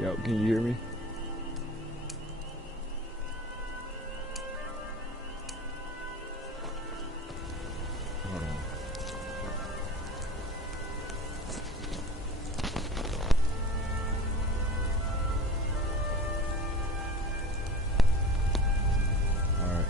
Yo, can you hear me? Hold on. Alright.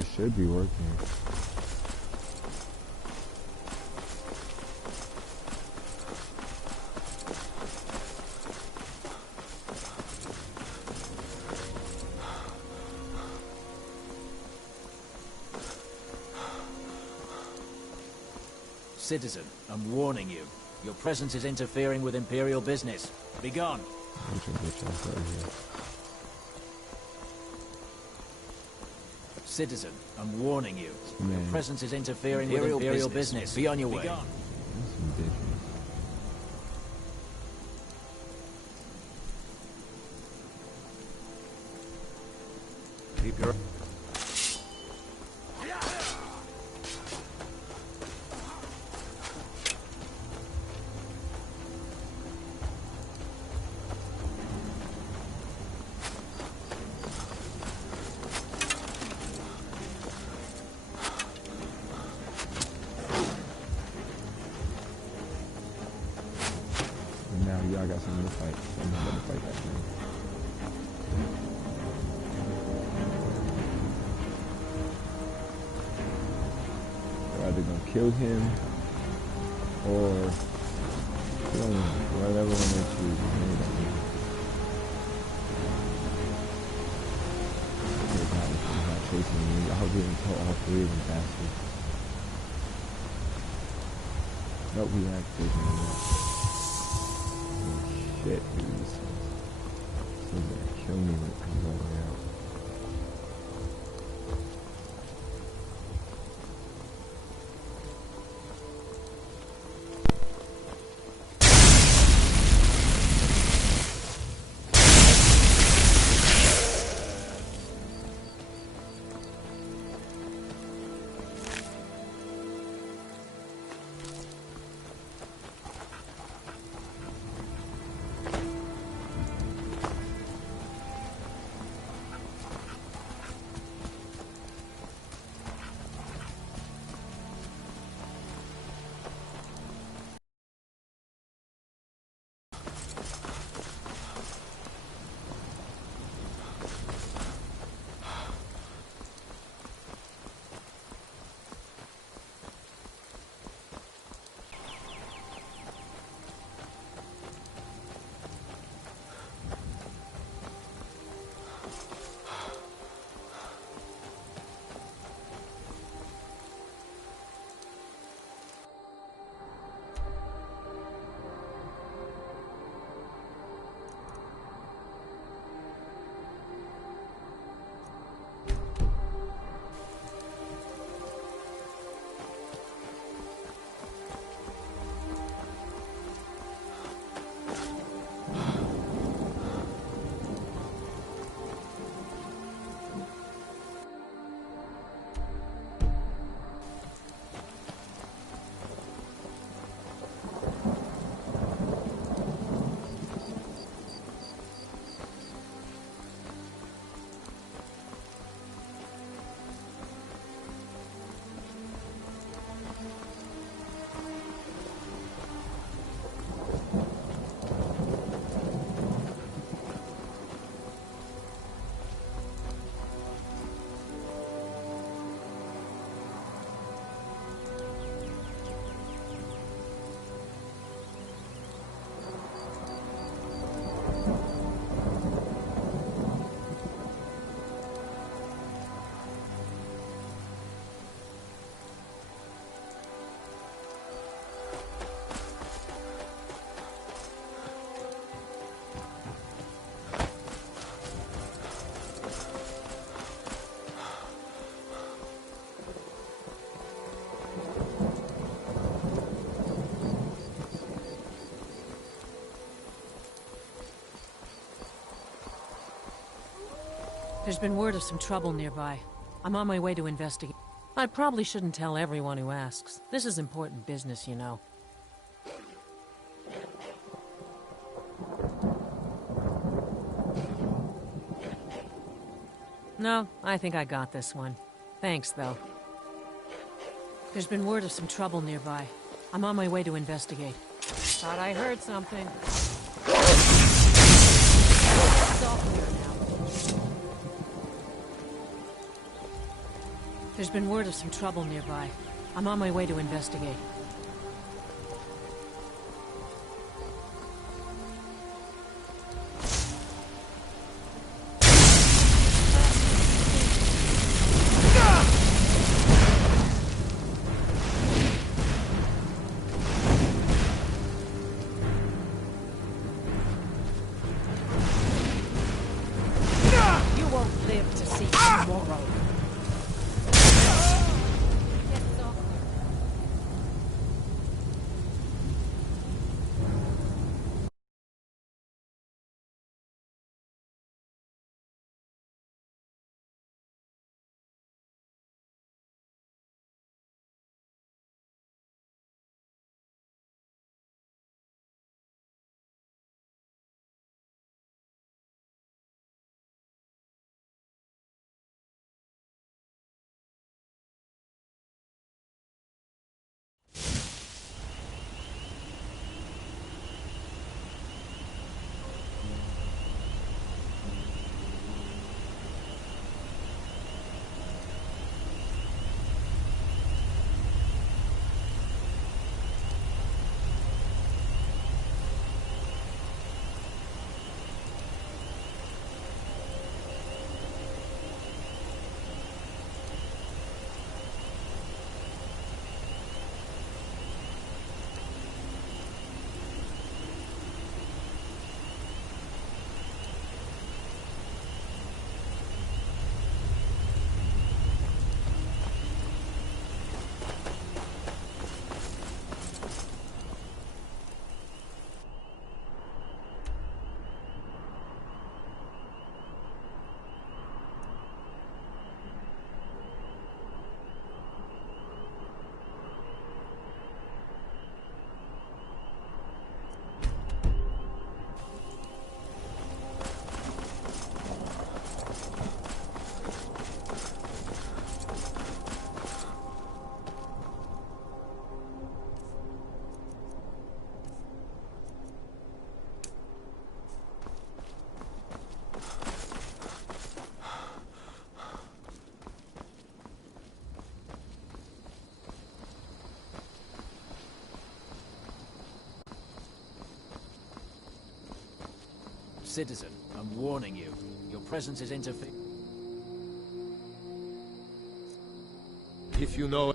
It should be working. Citizen, I'm warning you. Your presence is interfering with Imperial business. Be gone. Citizen, I'm warning you. Your presence is interfering with Imperial business. Be on your way. That's ridiculous. Keep your... Now y'all got something to fight. I'm not gonna fight that thing. They're either gonna kill him or kill him. Whatever one they choose. He's not chasing me. I hope he didn't kill all three of them bastards. Nope, he ain't chasing me. Shit, dude. This is gonna kill me when it comes all the way out. There's been word of some trouble nearby. I'm on my way to investigate. I probably shouldn't tell everyone who asks. This is important business, you know. No, I think I got this one. Thanks, though. There's been word of some trouble nearby. I'm on my way to investigate. Thought I heard something. It's all clear now. There's been word of some trouble nearby. I'm on my way to investigate. Citizen, I'm warning you. Your presence is interfering. If you know...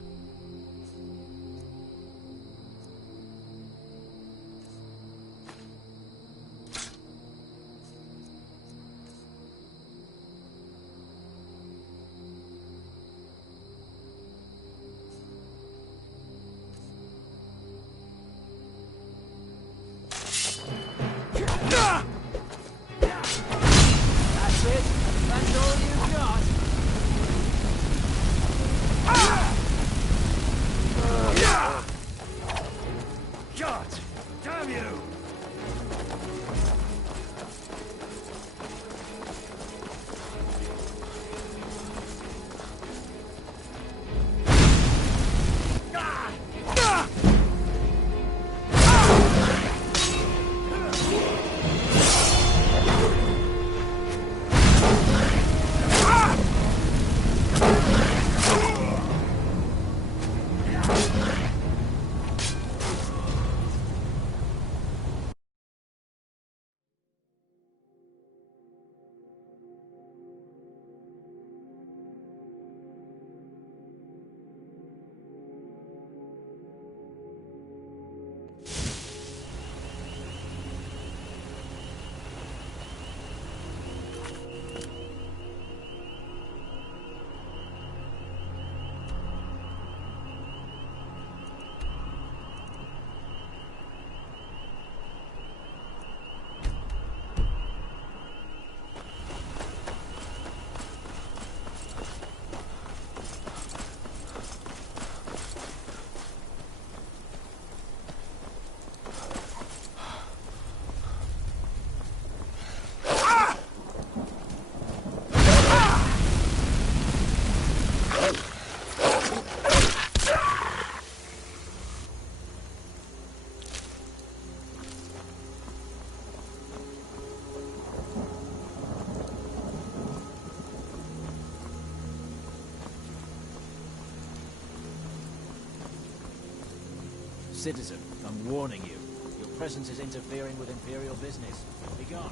Citizen, I'm warning you. Your presence is interfering with Imperial business. Be gone.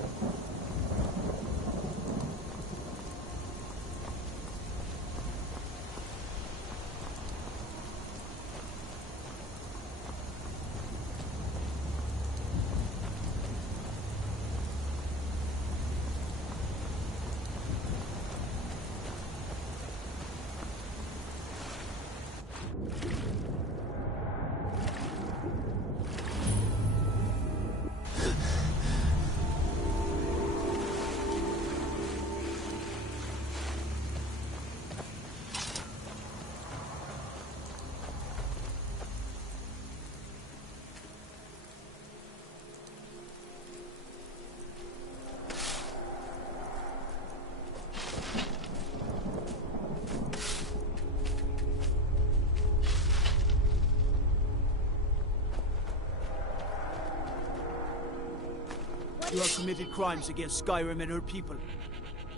You have committed crimes against Skyrim and her people.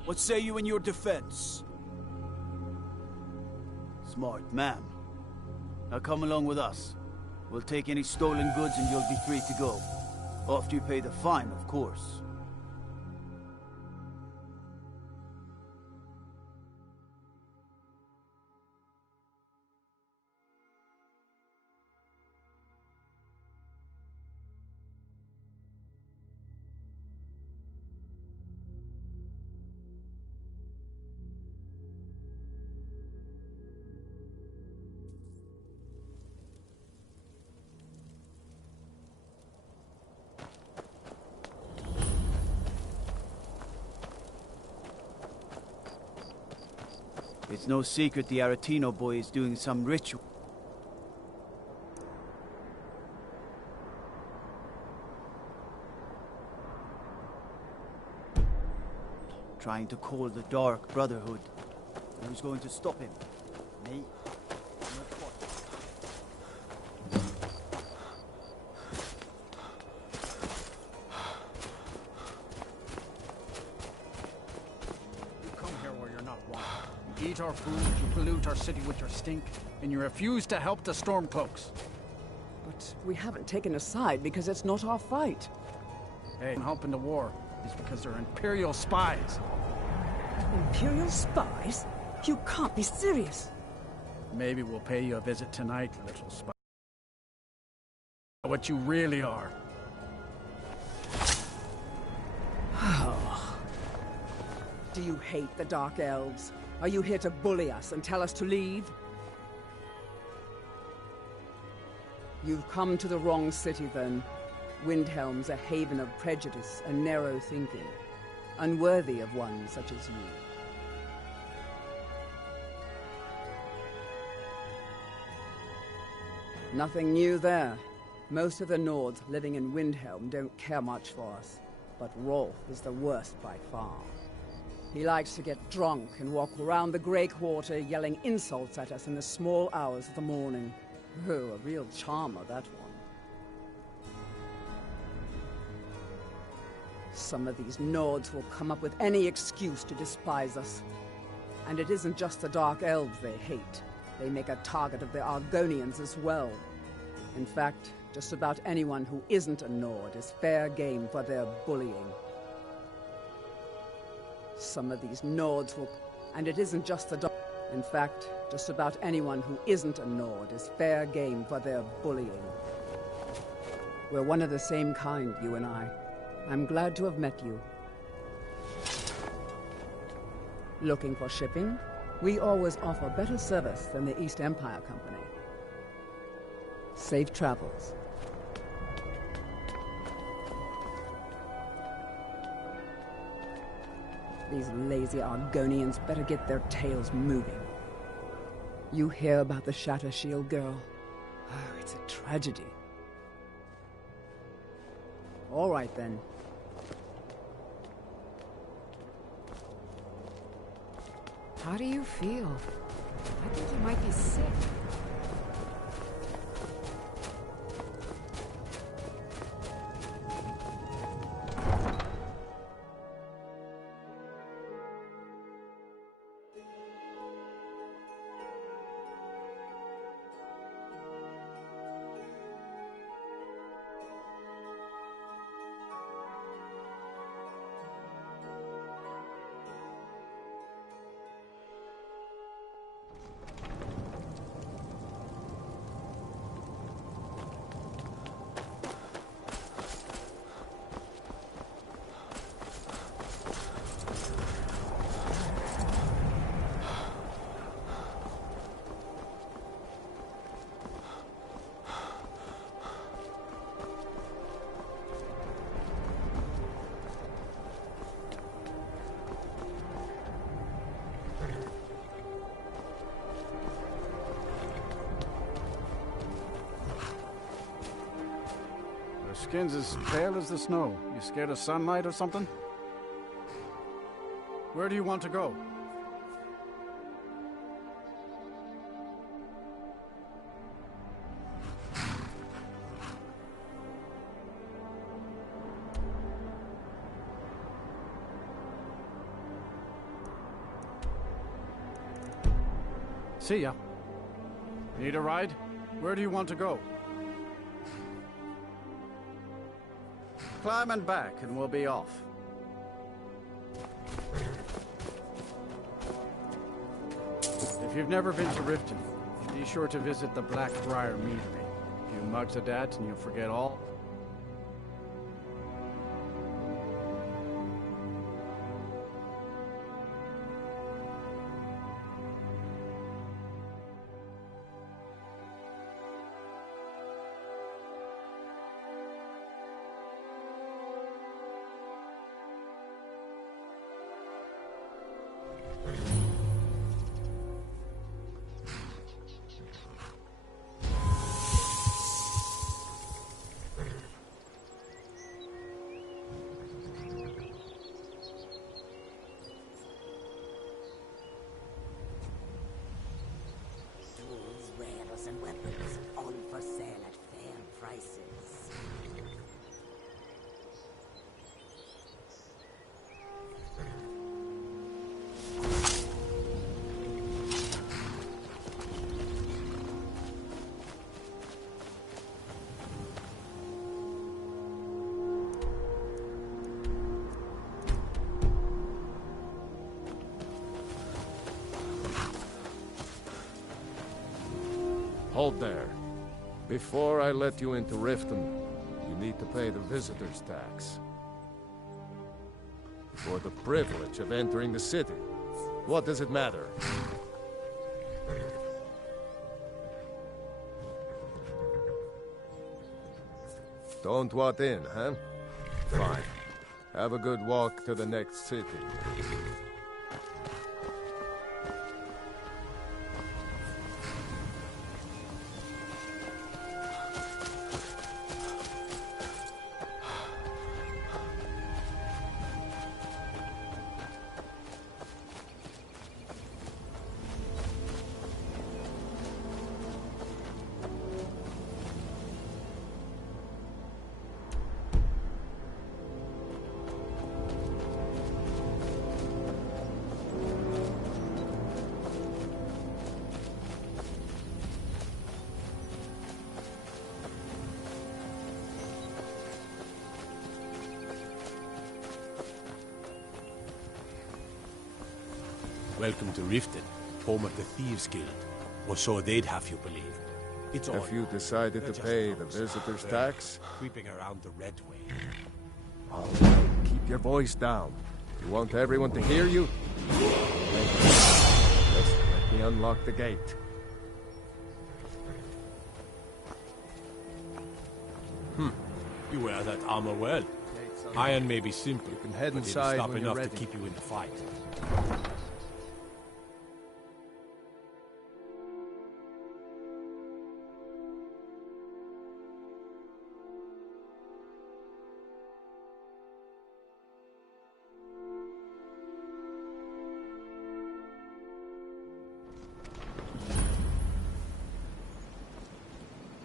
What say you in your defense? Smart man. Now come along with us. We'll take any stolen goods and you'll be free to go. After you pay the fine, of course. It's no secret the Aretino boy is doing some ritual. Trying to call the Dark Brotherhood. Who's going to stop him? Me? Eat our food, you pollute our city with your stink, and you refuse to help the Stormcloaks. But we haven't taken a side because it's not our fight. Hey, help in the war is because they're Imperial spies. Imperial spies? You can't be serious. Maybe we'll pay you a visit tonight, little spy. What you really are. Do you hate the Dark Elves? Are you here to bully us and tell us to leave? You've come to the wrong city, then. Windhelm's a haven of prejudice and narrow thinking, unworthy of one such as you. Nothing new there. Most of the Nords living in Windhelm don't care much for us, but Rolf is the worst by far. He likes to get drunk and walk around the Grey Quarter yelling insults at us in the small hours of the morning. Oh, a real charmer, that one. Some of these Nords will come up with any excuse to despise us. And it isn't just the Dark Elves they hate. They make a target of the Argonians as well. In fact, just about anyone who isn't a Nord is fair game for their bullying. Some of these Nords will... And it isn't just the... In fact, just about anyone who isn't a Nord is fair game for their bullying. We're one of the same kind, you and I. I'm glad to have met you. Looking for shipping? We always offer better service than the East Empire Company. Safe travels. These lazy Argonians better get their tails moving. You hear about the Shatter Shield girl? Oh, it's a tragedy. All right, then. How do you feel? I think you might be sick. skin's as pale as the snow. You scared of sunlight or something? Where do you want to go? See ya. Need a ride? Where do you want to go? Climb and back, and we'll be off. If you've never been to Riften, be sure to visit the Blackbriar Meadery. A few mugs of that, and you'll forget all. And weapons, all for sale at fair prices. Hold there. Before I let you into Riften, you need to pay the visitor's tax. For the privilege of entering the city. What does it matter? Don't want in, huh? Fine. Have a good walk to the next city. Welcome to Riften, home of the Thieves Guild. Or so they'd have you believe. It's all Have you decided to pay the visitor's tax? Creeping around the Red Way. All right, keep your voice down. You want everyone to hear you? Just let me unlock the gate. You wear that armor well. Iron may be simple, You can head but inside it'll stop when you're enough to ready. keep you in the fight.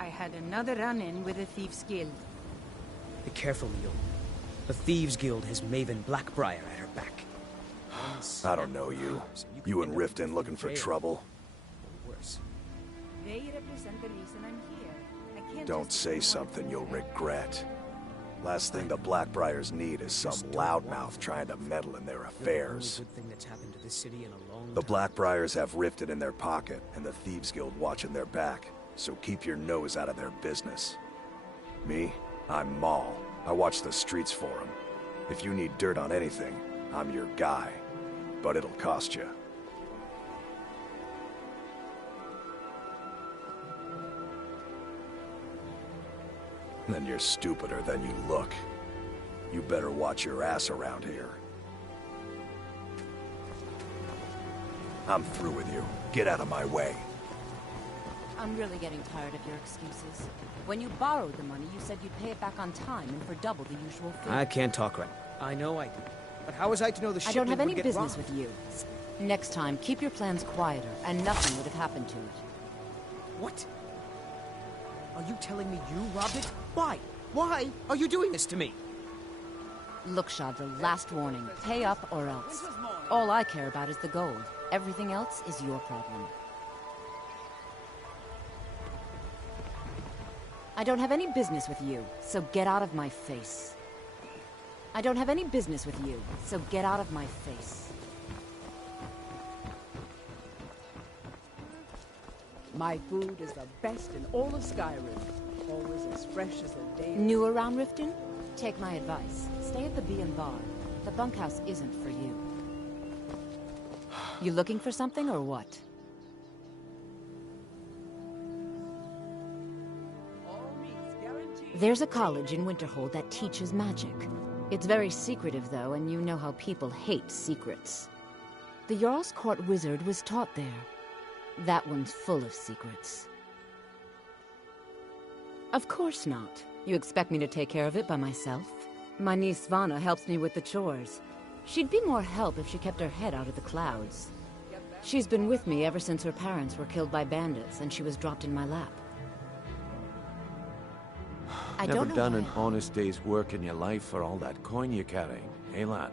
I had another run-in with the Thieves Guild. Be careful, Leo. The Thieves Guild has Maven Blackbriar at her back. I don't know you. You and Riften looking for trouble? Worse. They represent the reason I'm here. I can't Don't just say ignore something them. you'll regret. Last thing the Blackbriars need is some loudmouth trying to meddle in their affairs. Good thing that's happened to this city in a long The time. Blackbriars have Riften in their pocket, and the Thieves Guild watching their back, so keep your nose out of their business. Me? I'm Maul. I watch the streets for them. If you need dirt on anything, I'm your guy. But it'll cost you. Then you're stupider than you look. You better watch your ass around here. I'm through with you. Get out of my way. I'm really getting tired of your excuses. When you borrowed the money, you said you'd pay it back on time and for double the usual fee. I can't talk right. I know I do. But how was I to know the I shipment don't have any would get business robbed? with you. Next time, keep your plans quieter, and nothing would have happened to it. What? Are you telling me you robbed it? Why? Why are you doing this to me? Look, Chandra, last warning. Pay up or else. All I care about is the gold. Everything else is your problem. I don't have any business with you, so get out of my face. I don't have any business with you, so get out of my face. My food is the best in all of Skyrim. Always as fresh as the day. New around Riften? Take my advice. Stay at the Bee and Bar. The bunkhouse isn't for you. You looking for something or what? There's a college in Winterhold that teaches magic. It's very secretive, though, and you know how people hate secrets. The Jarl's Court wizard was taught there. That one's full of secrets. Of course not. You expect me to take care of it by myself? My niece Svana helps me with the chores. She'd be more help if she kept her head out of the clouds. She's been with me ever since her parents were killed by bandits and she was dropped in my lap. I Never don't know done why. an honest day's work in your life for all that coin you're carrying, eh, lad?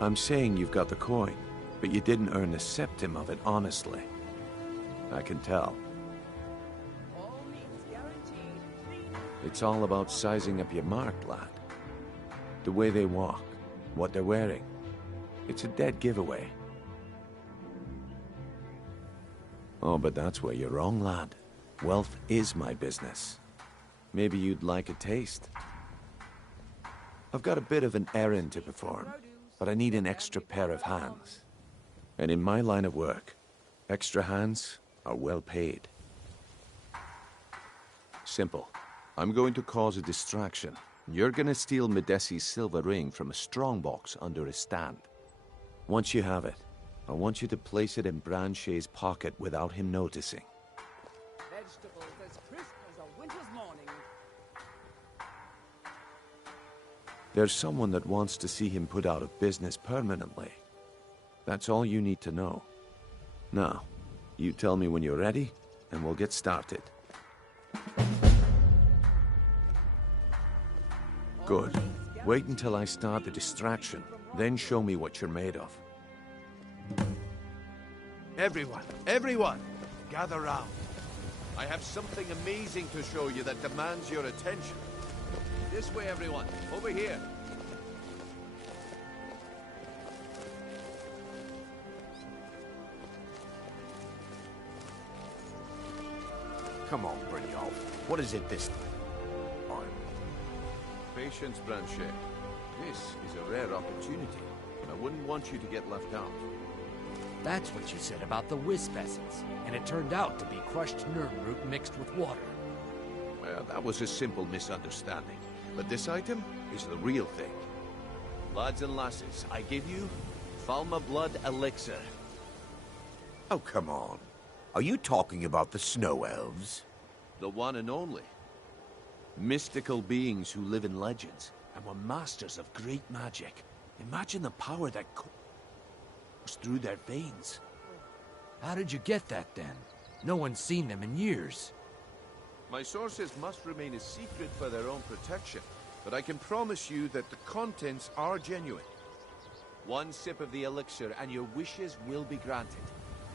I'm saying you've got the coin, but you didn't earn a septim of it honestly. I can tell. It's all about sizing up your mark, lad. The way they walk, what they're wearing. It's a dead giveaway. Oh, but that's where you're wrong, lad. Wealth is my business. Maybe you'd like a taste. I've got a bit of an errand to perform, but I need an extra pair of hands. And in my line of work, extra hands are well paid. Simple. I'm going to cause a distraction. You're gonna steal Medesi's silver ring from a strongbox under his stand. Once you have it, I want you to place it in Branche's pocket without him noticing. Vegetables as crisp as a winter's morning. There's someone that wants to see him put out of business permanently. That's all you need to know. Now, you tell me when you're ready, and we'll get started. Good. Wait until I start the distraction, then show me what you're made of. Everyone, gather round. I have something amazing to show you that demands your attention. This way, everyone. Over here. Come on, Brynjolf. What is it this time? Patience, Branche. This is a rare opportunity. I wouldn't want you to get left out. That's what you said about the wisp essence, and it turned out to be crushed nerdroot mixed with water. Well, that was a simple misunderstanding. But this item is the real thing. Lads and lasses, I give you Falma Blood Elixir. Oh, come on. Are you talking about the snow elves? The one and only. Mystical beings who live in legends and were masters of great magic. Imagine the power that goes through their veins. How did you get that, then? No one's seen them in years. My sources must remain a secret for their own protection, but I can promise you that the contents are genuine. One sip of the elixir and your wishes will be granted.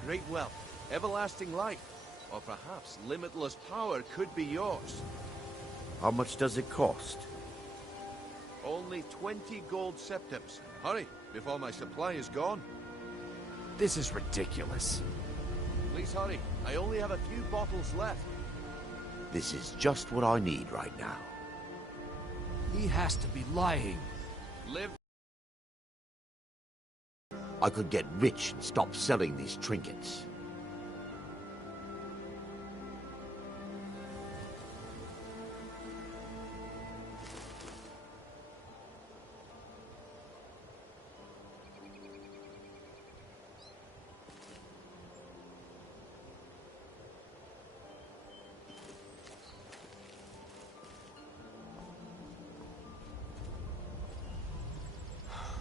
Great wealth, everlasting life, or perhaps limitless power could be yours. How much does it cost? Only 20 gold septims. Hurry, before my supply is gone. This is ridiculous. Please hurry. I only have a few bottles left. This is just what I need right now. He has to be lying. Live. I could get rich and stop selling these trinkets.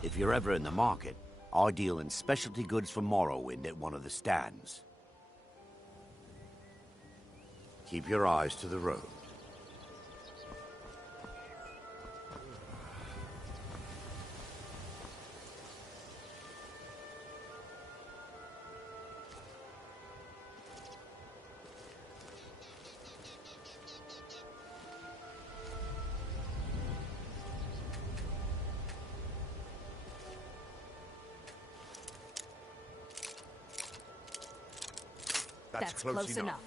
If you're ever in the market, I deal in specialty goods from Morrowind at one of the stands. Keep your eyes to the road. That's close enough.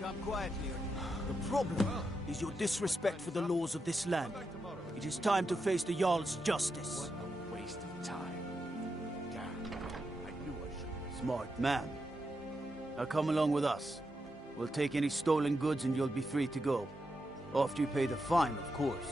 Come quietly, Ernie. The problem is your disrespect for the laws of this land. It is time to face the Jarl's justice. What a waste of time. Damn, I knew I should. Smart man. Now come along with us. We'll take any stolen goods and you'll be free to go. After you pay the fine, of course.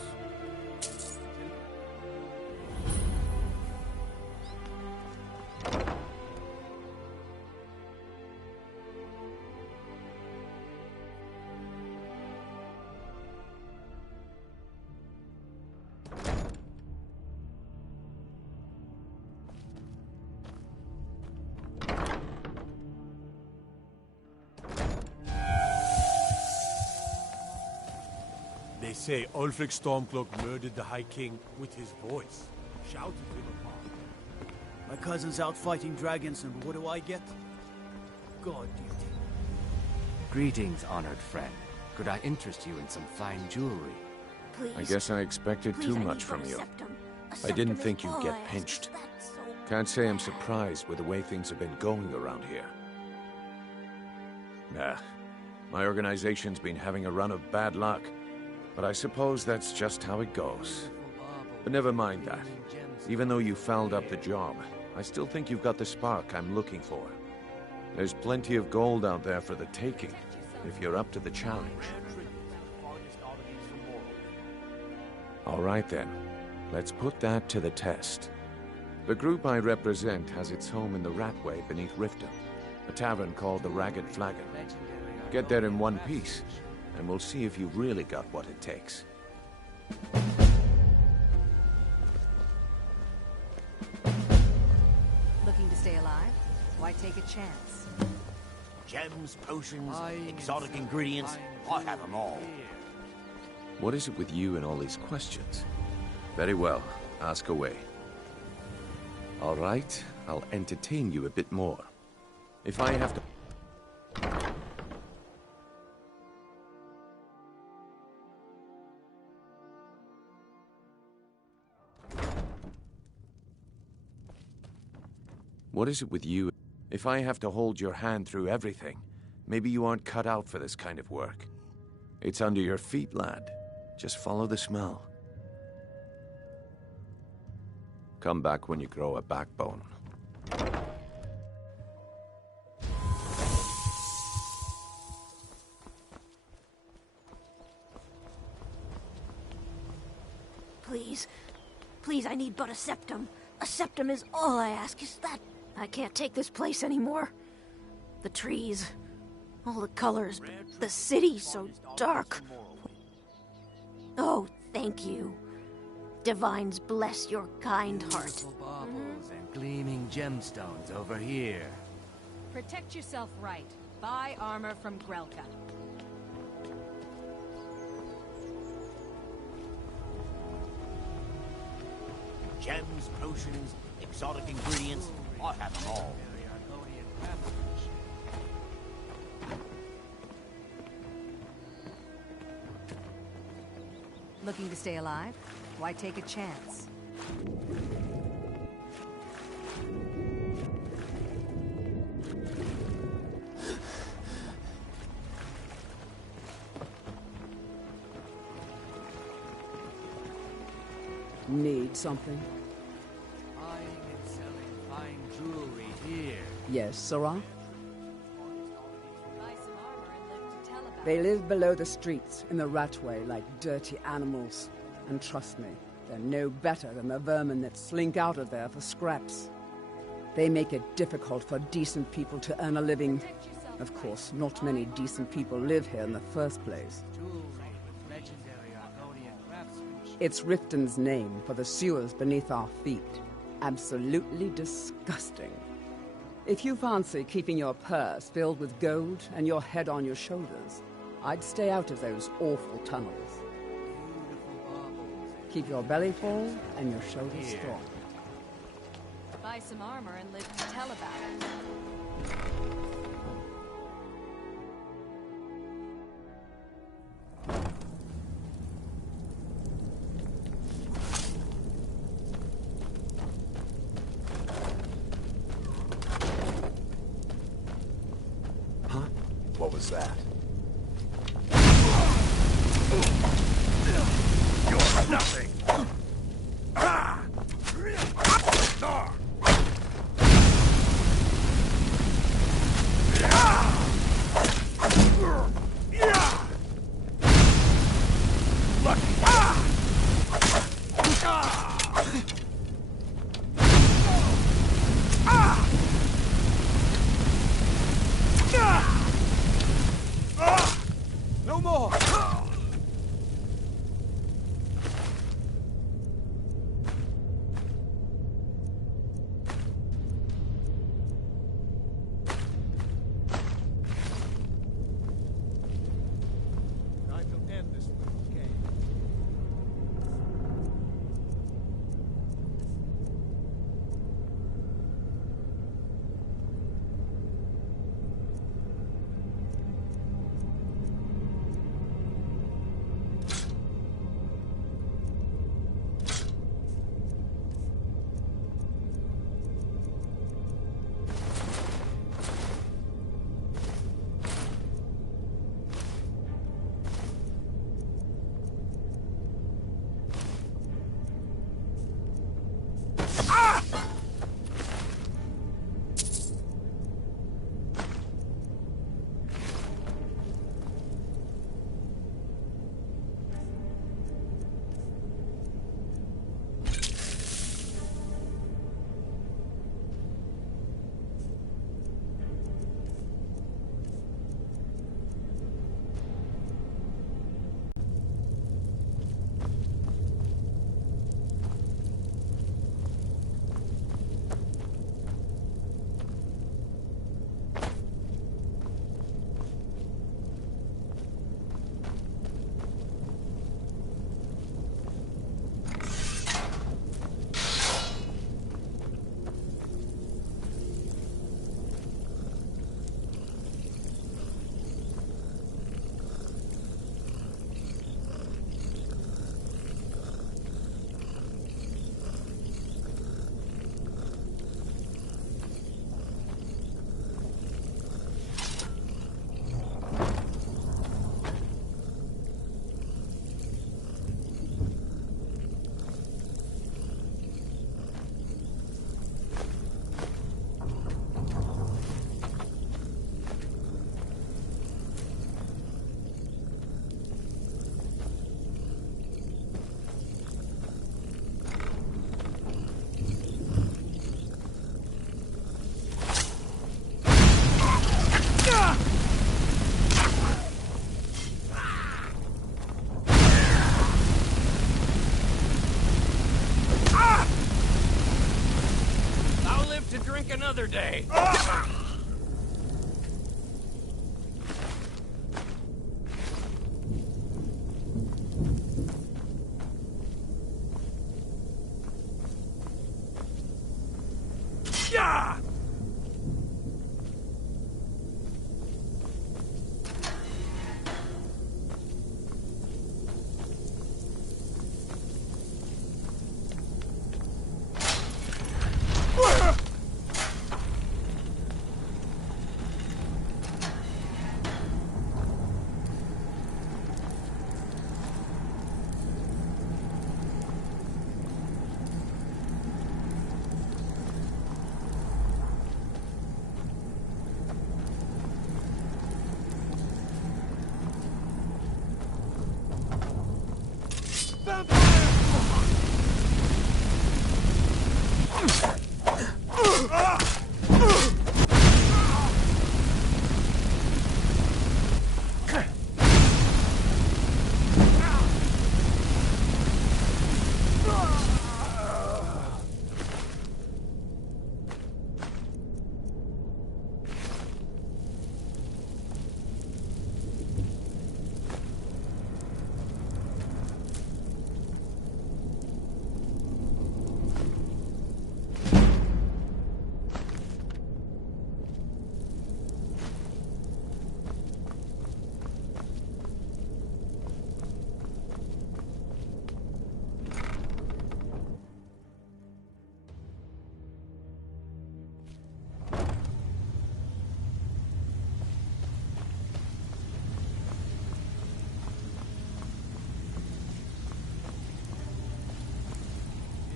They say Ulfric Stormcloak murdered the High King with his voice. Shouted him apart. My cousin's out fighting dragons, and what do I get? God duty. Greetings, honored friend. Could I interest you in some fine jewelry? Please. I guess I expected Please, too I much need from but a you. septum. A I septum didn't is think you'd all get I ask. pinched. That's so Can't say I'm surprised with the way things have been going around here. Nah, my organization's been having a run of bad luck, but I suppose that's just how it goes. But never mind that. Even though you fouled up the job, I still think you've got the spark I'm looking for. There's plenty of gold out there for the taking, if you're up to the challenge. All right then, let's put that to the test. The group I represent has its home in the Ratway beneath Riften, a tavern called the Ragged Flagon. Get there in one piece, and we'll see if you've really got what it takes. Looking to stay alive? Why take a chance? Gems, potions, exotic ingredients, I have them all. What is it with you and all these questions? Very well, ask away. All right, I'll entertain you a bit more. If I have to... What is it with you? If I have to hold your hand through everything, maybe you aren't cut out for this kind of work. It's under your feet, lad. Just follow the smell. Come back when you grow a backbone. Please. Please, I need but a septum. A septum is all I ask. Is that... I can't take this place anymore. The trees, all the colors, the city so dark. Oh, thank you. Divines bless your kind heart. Baubles and gleaming gemstones over here. Protect yourself right. Buy armor from Grelka. Gems, potions, exotic ingredients, I have them all. Looking to stay alive? Why take a chance? Need something? Buying and selling fine jewelry here. Yes, Sarah? Buy some armor and live to tell about They live below the streets, in the Ratway, like dirty animals. And trust me, they're no better than the vermin that slink out of there for scraps. They make it difficult for decent people to earn a living. Protect yourself Of course, not many decent people live here in the first place. It's Riften's name for the sewers beneath our feet. Absolutely disgusting. If you fancy keeping your purse filled with gold and your head on your shoulders, I'd stay out of those awful tunnels. Keep your belly full and your shoulders strong. Buy some armor and live to tell about it. Huh? What was that? You're nothing! Ah! Star! No more! Time to end this little game. Another day.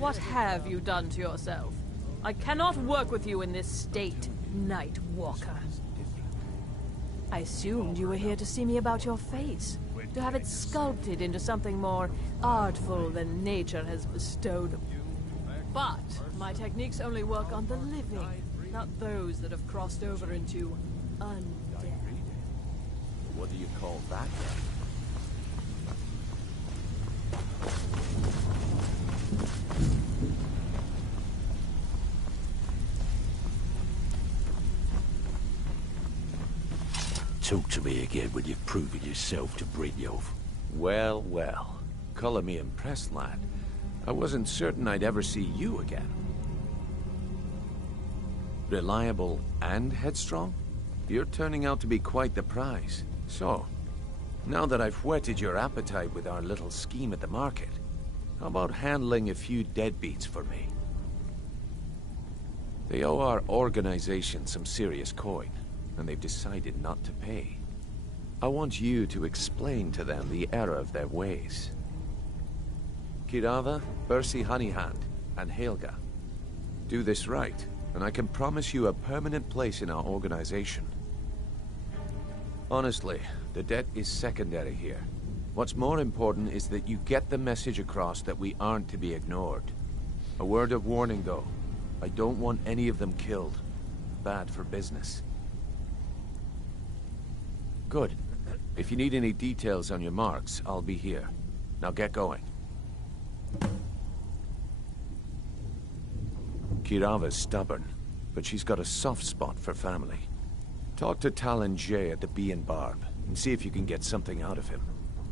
What have you done to yourself? I cannot work with you in this state, Night Walker. I assumed you were here to see me about your face, to have it sculpted into something more artful than nature has bestowed. But my techniques only work on the living, not those that have crossed over into undead. What do you call that? Talk to me again when you've proven yourself to Brynjolf. Well, well. Color me impressed, lad. I wasn't certain I'd ever see you again. Reliable and headstrong? You're turning out to be quite the prize. So, now that I've whetted your appetite with our little scheme at the market, how about handling a few deadbeats for me? They owe our organization some serious coin, and they've decided not to pay. I want you to explain to them the error of their ways. Kirava, Bersi Honeyhand, and Helga. Do this right, and I can promise you a permanent place in our organization. Honestly, the debt is secondary here. What's more important is that you get the message across that we aren't to be ignored. A word of warning, though. I don't want any of them killed. Bad for business. Good. If you need any details on your marks, I'll be here. Now get going. Kirava's stubborn, but she's got a soft spot for family. Talk to Talon Jay at the Bee and Barb, and see if you can get something out of him.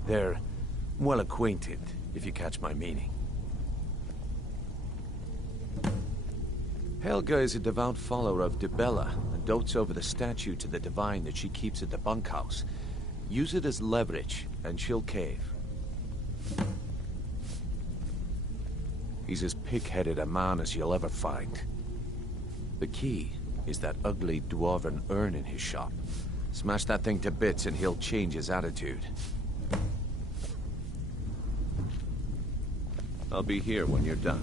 They're well acquainted, if you catch my meaning. Helga is a devout follower of Dibella, and dotes over the statue to the Divine that she keeps at the bunkhouse. Use it as leverage, and she'll cave. He's as pig-headed a man as you'll ever find. The key is that ugly dwarven urn in his shop. Smash that thing to bits and he'll change his attitude. I'll be here when you're done.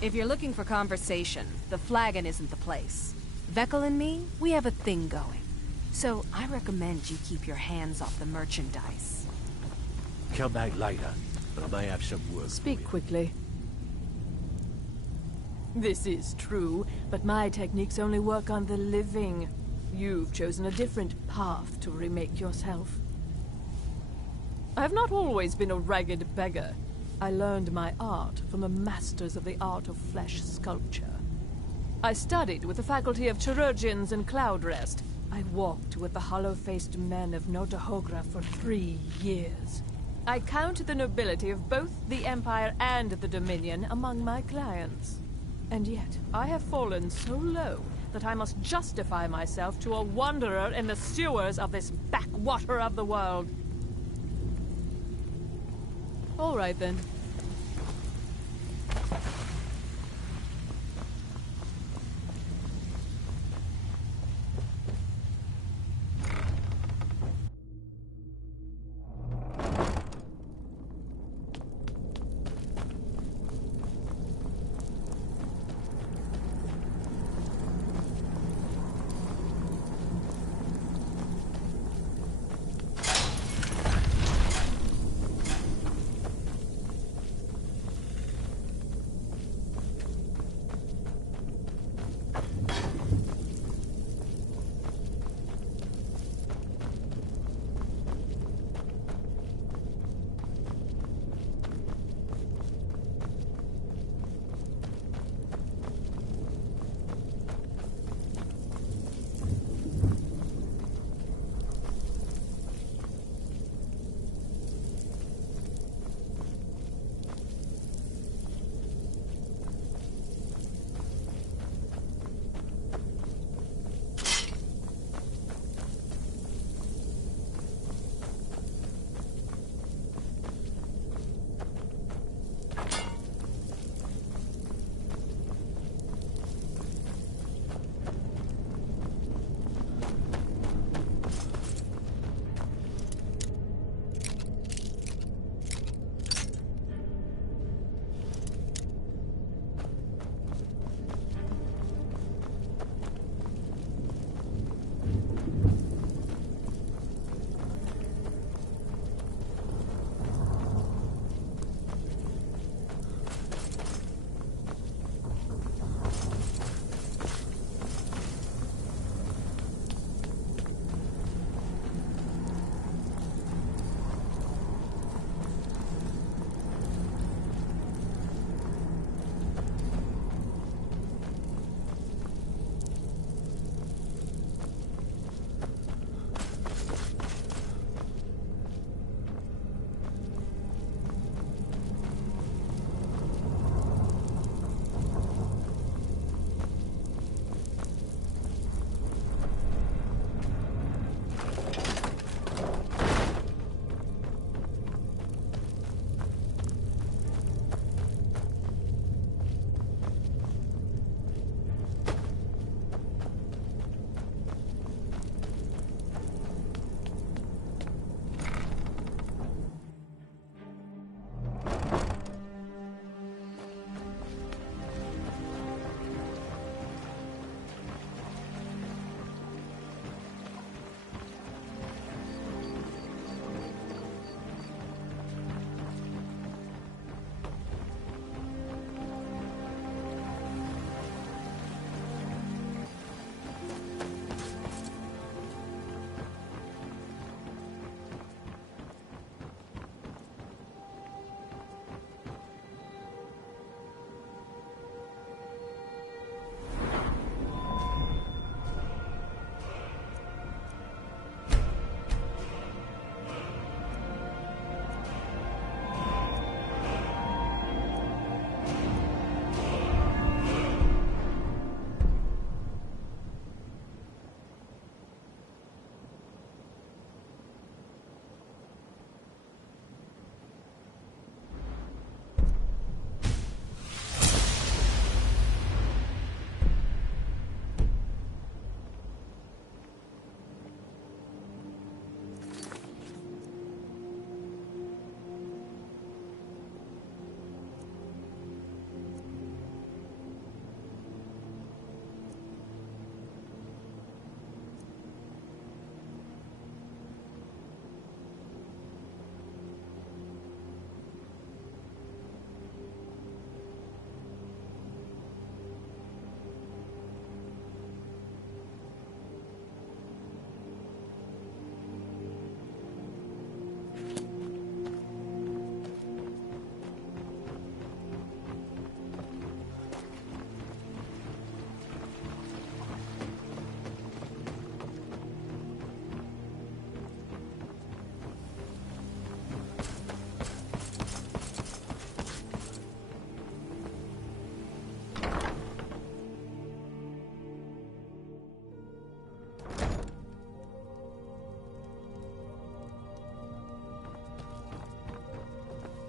If you're looking for conversation, the Flagon isn't the place. Vekel and me, we have a thing going. So I recommend you keep your hands off the merchandise. Come back later, but I may have some work. Speak quickly. This is true, but my techniques only work on the living. You've chosen a different path to remake yourself. I have not always been a ragged beggar. I learned my art from the masters of the art of flesh sculpture. I studied with the faculty of chirurgeons and cloud rest. I walked with the hollow-faced men of Notahogra for 3 years. I count the nobility of both the Empire and the Dominion among my clients. And yet, I have fallen so low that I must justify myself to a wanderer in the sewers of this backwater of the world. All right, then.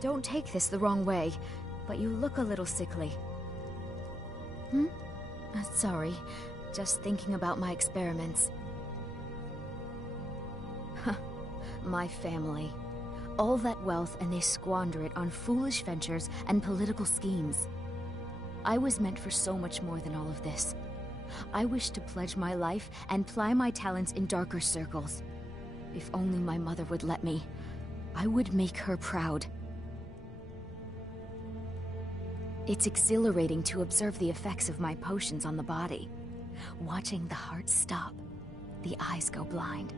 Don't take this the wrong way, but you look a little sickly. Sorry. Just thinking about my experiments. My family. All that wealth and they squander it on foolish ventures and political schemes. I was meant for so much more than all of this. I wish to pledge my life and ply my talents in darker circles. If only my mother would let me, I would make her proud. It's exhilarating to observe the effects of my potions on the body. Watching the heart stop, the eyes go blind.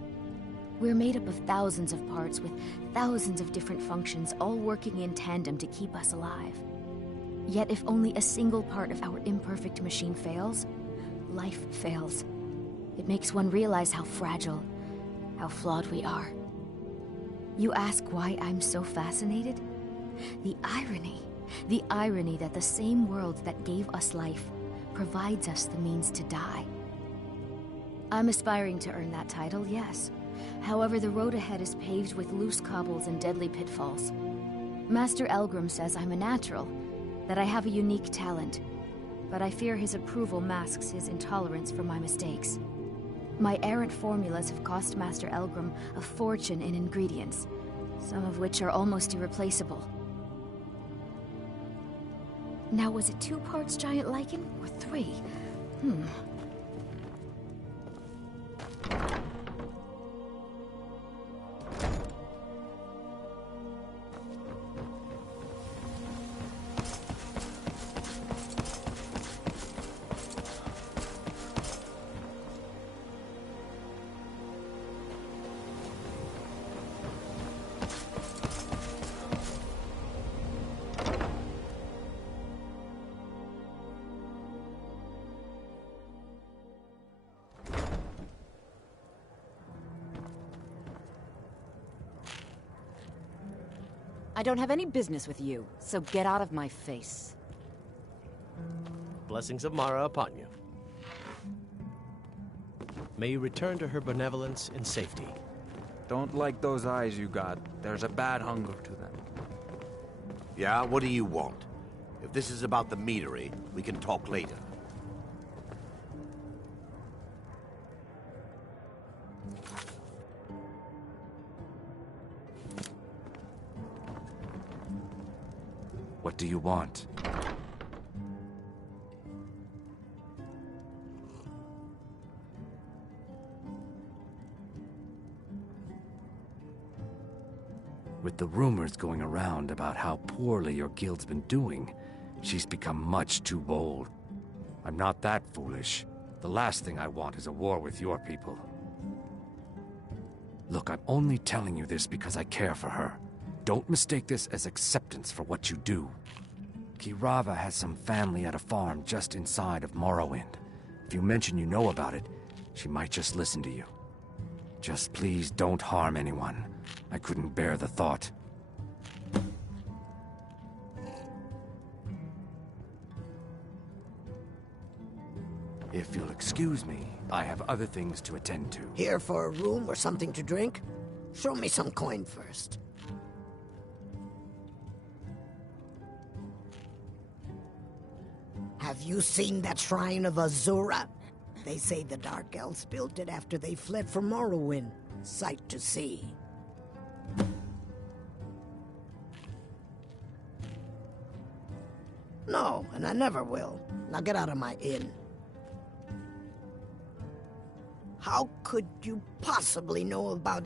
We're made up of thousands of parts with thousands of different functions, all working in tandem to keep us alive. Yet if only a single part of our imperfect machine fails, life fails. It makes one realize how fragile, how flawed we are. You ask why I'm so fascinated? The irony that the same world that gave us life provides us the means to die. I'm aspiring to earn that title, yes. However, the road ahead is paved with loose cobbles and deadly pitfalls. Master Elgrim says I'm a natural, that I have a unique talent, but I fear his approval masks his intolerance for my mistakes. My errant formulas have cost Master Elgrim a fortune in ingredients, some of which are almost irreplaceable. Now, was it 2 parts giant lichen, or 3? I don't have any business with you, so get out of my face. Blessings of Mara upon you. May you return to her benevolence in safety. Don't like those eyes you got. There's a bad hunger to them. Yeah, what do you want? If this is about the meadery, we can talk later. What do you want? With the rumors going around about how poorly your guild's been doing, she's become much too bold. I'm not that foolish. The last thing I want is a war with your people. Look, I'm only telling you this because I care for her. Don't mistake this as acceptance for what you do. Kirava has some family at a farm just inside of Morrowind. If you mention you know about it, she might just listen to you. Just please don't harm anyone. I couldn't bear the thought. If you'll excuse me, I have other things to attend to. Here for a room or something to drink? Show me some coin first. Have you seen that shrine of Azura? They say the Dark Elves built it after they fled from Morrowind. Sight to see. No, and I never will. Now get out of my inn. How could you possibly know about...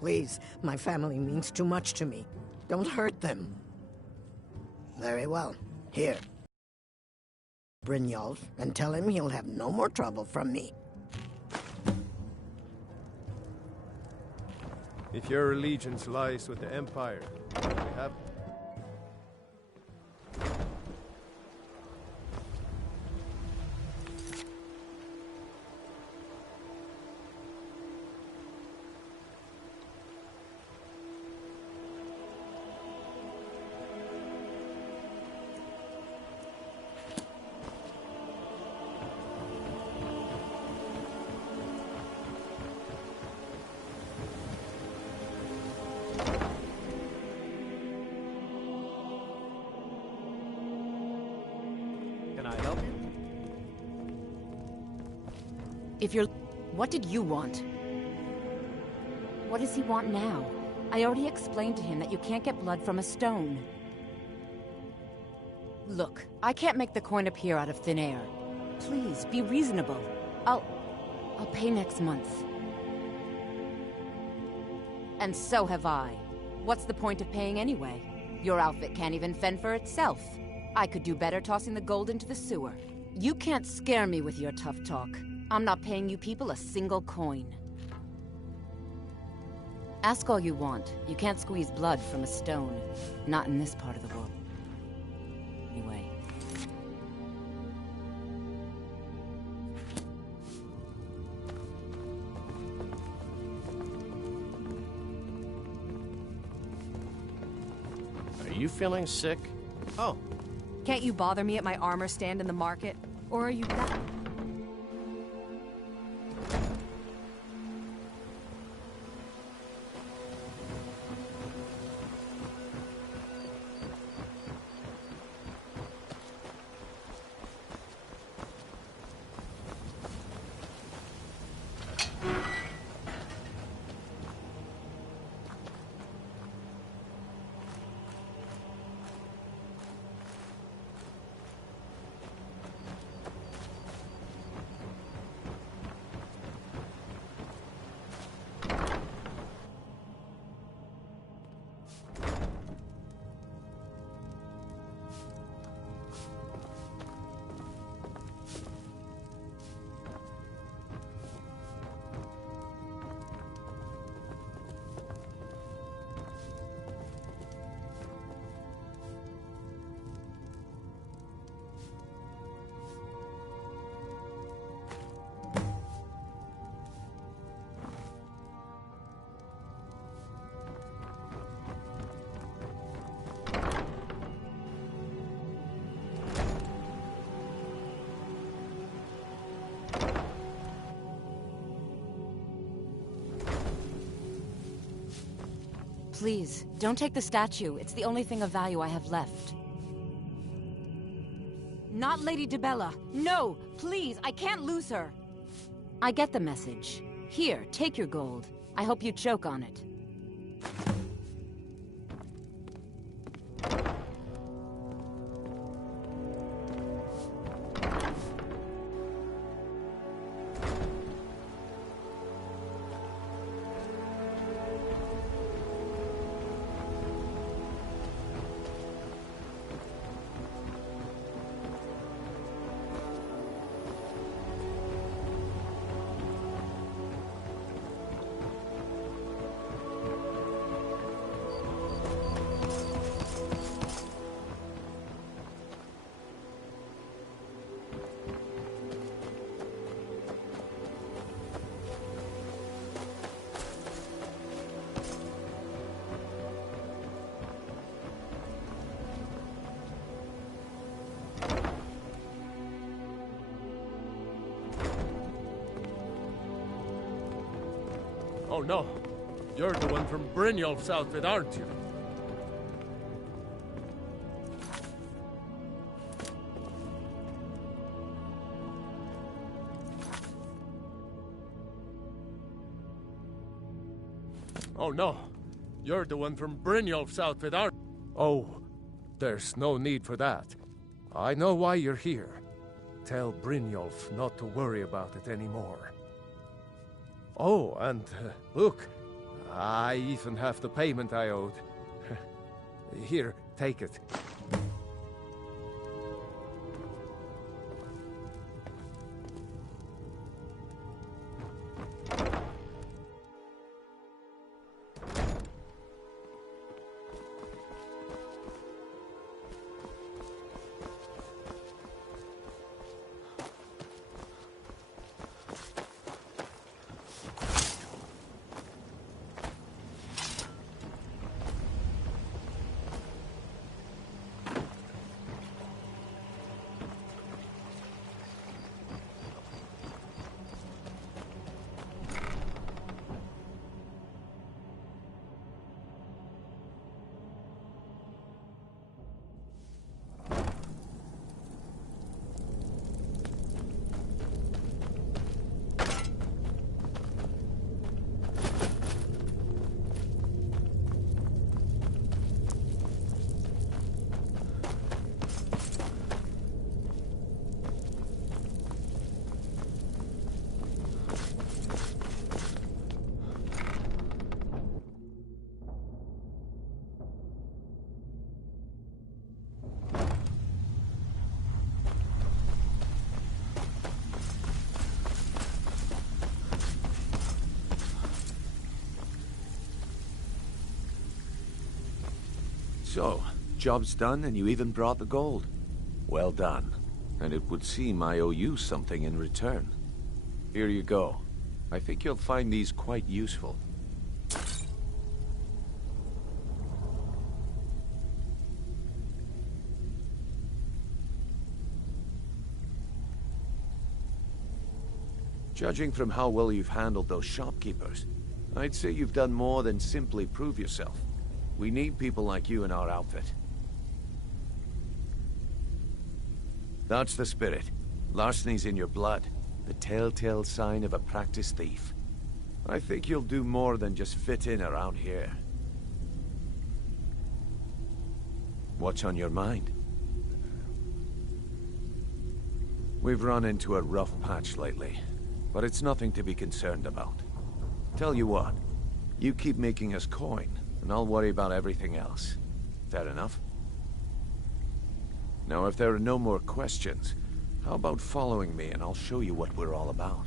Please, my family means too much to me. Don't hurt them. Very well. Here. Brynjolf, and tell him he'll have no more trouble from me. If your allegiance lies with the Empire, we have... If you're... What did you want? What does he want now? I already explained to him that you can't get blood from a stone. Look, I can't make the coin appear out of thin air. Please, be reasonable. I'll pay next month. And so have I. What's the point of paying anyway? Your outfit can't even fend for itself. I could do better tossing the gold into the sewer. You can't scare me with your tough talk. I'm not paying you people a single coin. Ask all you want. You can't squeeze blood from a stone. Not in this part of the world. Anyway. Are you feeling sick? Oh. Can't you bother me at my armor stand in the market? Or are you that... Please, don't take the statue. It's the only thing of value I have left. Not Lady DeBella. No! Please, I can't lose her! I get the message. Here, take your gold. I hope you choke on it. Oh no, you're the one from Brynjolf's outfit, aren't you? Oh no, you're the one from Brynjolf's outfit, aren't you? Oh, there's no need for that. I know why you're here. Tell Brynjolf not to worry about it anymore. Oh, and look, I even have the payment I owed. Here, take it. So, job's done and you even brought the gold. Well done. And it would seem I owe you something in return. Here you go. I think you'll find these quite useful. Judging from how well you've handled those shopkeepers, I'd say you've done more than simply prove yourself. We need people like you in our outfit. That's the spirit. Larceny's in your blood. The telltale sign of a practiced thief. I think you'll do more than just fit in around here. What's on your mind? We've run into a rough patch lately, but it's nothing to be concerned about. Tell you what, you keep making us coin, and I'll worry about everything else. Fair enough? Now, if there are no more questions, how about following me and I'll show you what we're all about?